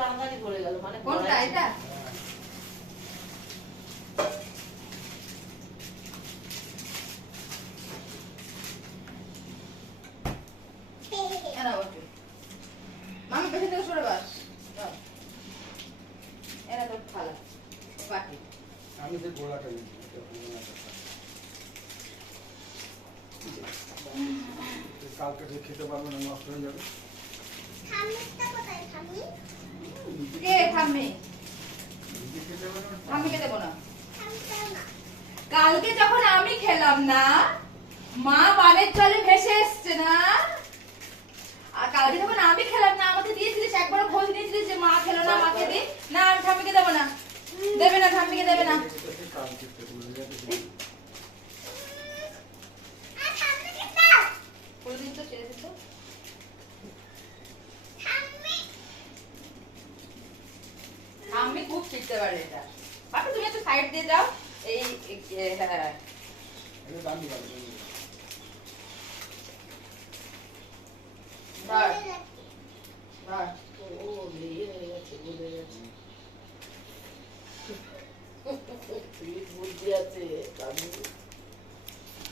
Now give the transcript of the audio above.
তাড়াতাড়ি পড়ে গেল মানে কোনটা এটা এরা ওকে মামি পেছন থেকে সরে বাস এরা তো খালা বাকি আমি যে গোলাটা নিই কালকে যে খেতে পারবো না নষ্ট হয়ে যাবে ঠাম্মিটা কোথায় ঠাম্মি কে থামবে নিজে খেতে পারবো না থামিকে দেবো না ঠাম্মিটা না কালকে যখন আমি খেলাম না মা বানের জলে ভেসে এসছে না আর কালকে যখন আমি খেলাম না আমাকে দিয়েছিলিস একবার খোঁজ নিয়েছিলিস যে মা খেলো না মাকে দি না আমি ঠাম্মিকে দেবো না দেবে না ঠাম্মিকে দেবে না কালকে ভুলে যাবে আর ঠাম্মিকে দাও কোনদিন তো ছেড়ে দিত ঠাম্মি আমি খুব শিখতে পারি এটা বাকি তুমি একটু সাইড দিয়ে যাও এই হ্যাঁ এটা দাম দিবা ধর বলে রাখি। ধর ও ইয়ে হয়ে গেছে বলে গেছে বুদ্ধি আছে